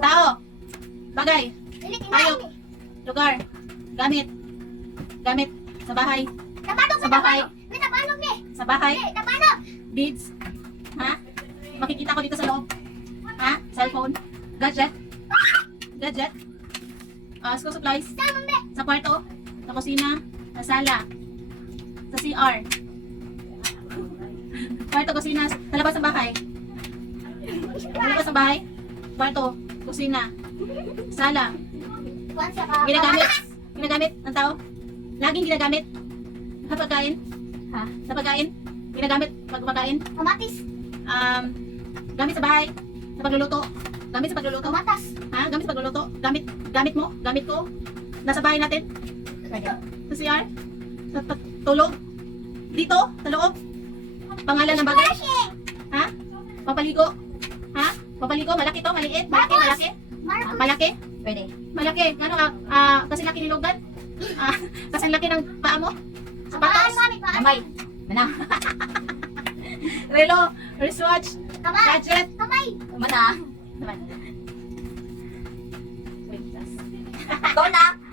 Tao. Bagay. Hayop. Lugar. Gamit. Gamit. Sa bahay. Sa bahay. Sa bahay. Beads. Ha? Makikita ko dito sa loob. Ha? Cellphone. Gadget. Gadget. Ah, school supplies. Sa kwarto. Sa kusina. Sa sala. Sa CR. Kwarto, kusina. Sa labas ng bahay. Sa labas ng bahay. Kwarto. Kusina. Sala. Ginagamit. Ginagamit ng tao. Laging ginagamit. Sa pagkain. Ha? Sa pagkain. Ginagamit pag kumakain. Kamatis. Um, gamit sa bahay. Sa pagluluto. Gamit sa pagluluto. Kamatas. Ha? Gamit sa pagluluto. Gamit. Gamit mo. Gamit ko. Nasa bahay natin. Sa CR. Sa tulog. Dito. Sa loob. Pangalan ng bagay. Ha? Papaligo. Ha? Papaligo. Malaki to. Maliit. Malaki. Malaki. Ah, malaki. Pwede. Malaki. Ano ah, ah, kasi laki ni Logan. Ah, kasi laki ng paa mo. Sapatos. Kamay. Mana. Relo. Wristwatch. Kamay. Gadget. Kamay. Mana. Naman. Wait, just. Ikaw na.